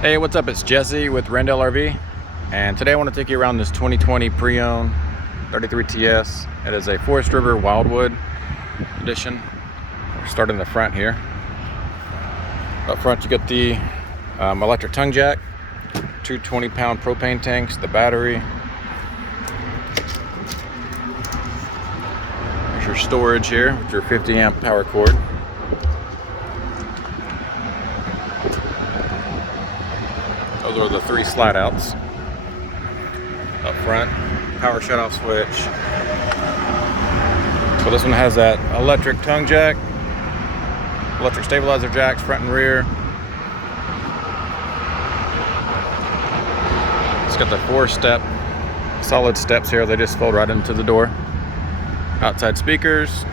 Hey, what's up? It's Jesse with RENDEL RV, and today I want to take you around this 2020 pre-owned 33TS. It is a Forest River Wildwood edition. We're starting in the front here. Up front you get the electric tongue jack, two 20-pound propane tanks, the battery. There's your storage here with your 50-amp power cord. Those are the three slide outs up front. Power shutoff switch. So this one has that electric tongue jack, electric stabilizer jacks front and rear. It's got the 4-step solid steps here. They just fold right into the door. Outside speakers.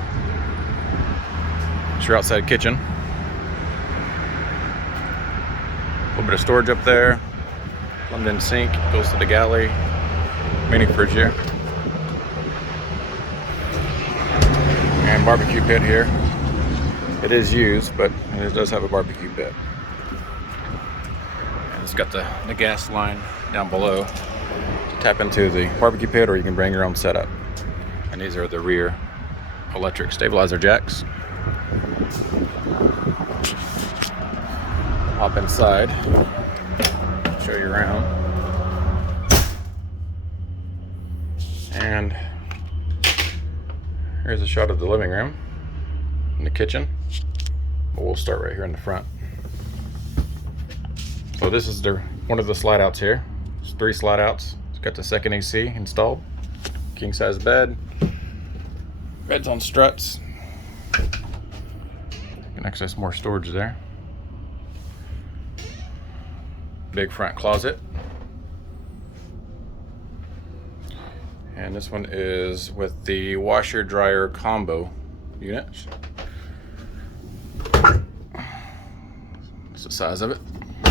It's your outside kitchen. A little bit of storage up there. Plumbed in sink, goes to the galley. Mini fridge here. And barbecue pit here. It is used, but it does have a barbecue pit. And it's got the gas line down below to tap into the barbecue pit, or you can bring your own setup. And these are the rear electric stabilizer jacks. Hop inside, show you around. And here's a shot of the living room and the kitchen. But we'll start right here in the front. So this is one of the slide outs here. It's 3 slide outs. It's got the second AC installed. King size bed. Bed's on struts. You can access more storage there. Big front closet. And this one is with the washer dryer combo unit. That's the size of it. A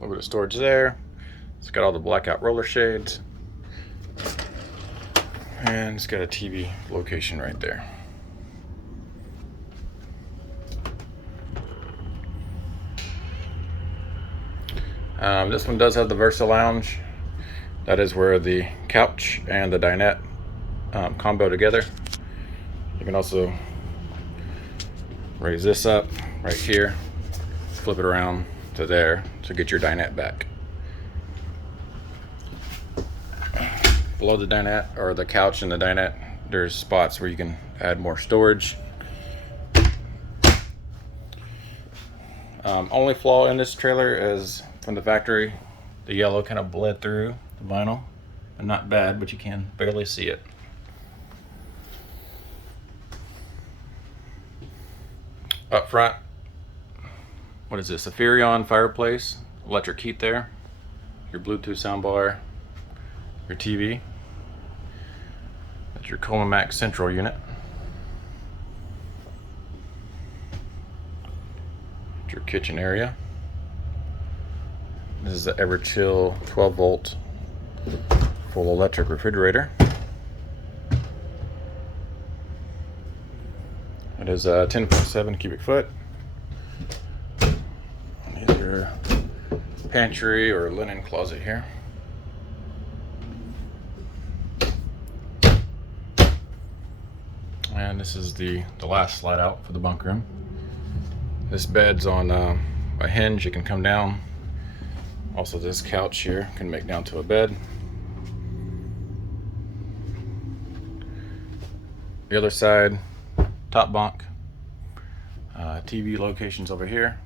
little bit of storage there. It's got all the blackout roller shades. And it's got a TV location right there. This one does have the Versa Lounge. That is where the couch and the dinette combo together. You can also raise this up right here, flip it around to there to get your dinette back. Below the dinette, or the couch and the dinette, there's spots where you can add more storage. Only flaw in this trailer is from the factory, the yellow kind of bled through the vinyl. And not bad, but you can barely see it. Up front, what is this? A Furrion fireplace, electric heat there, your Bluetooth soundbar, your TV. That's your Coma Max Central unit. Your kitchen area. This is the Everchill 12-volt full electric refrigerator. It is a 10.7 cubic foot. These are your pantry or linen closet here. And this is the last slide out for the bunk room. This bed's on a hinge. It can come down. Also, this couch here can make down to a bed. The other side, top bunk. TV locations over here.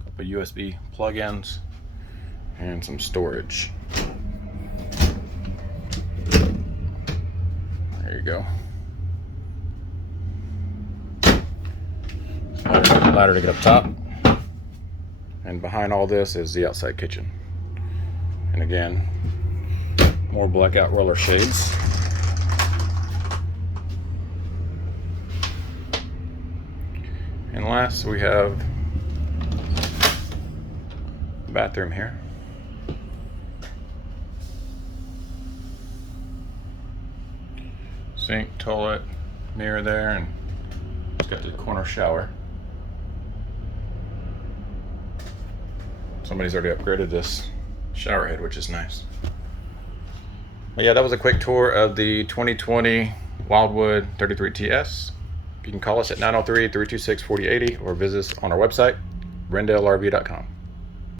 A couple USB plug-ins and some storage. There you go. Ladder to get up top. And behind all this is the outside kitchen. And again, more blackout roller shades. And last we have the bathroom here. Sink, toilet, mirror there, and it's got the corner shower. Somebody's already upgraded this shower head, which is nice. But yeah, that was a quick tour of the 2020 Wildwood 33TS. You can call us at 903-326-4080 or visit us on our website, rendelrv.com.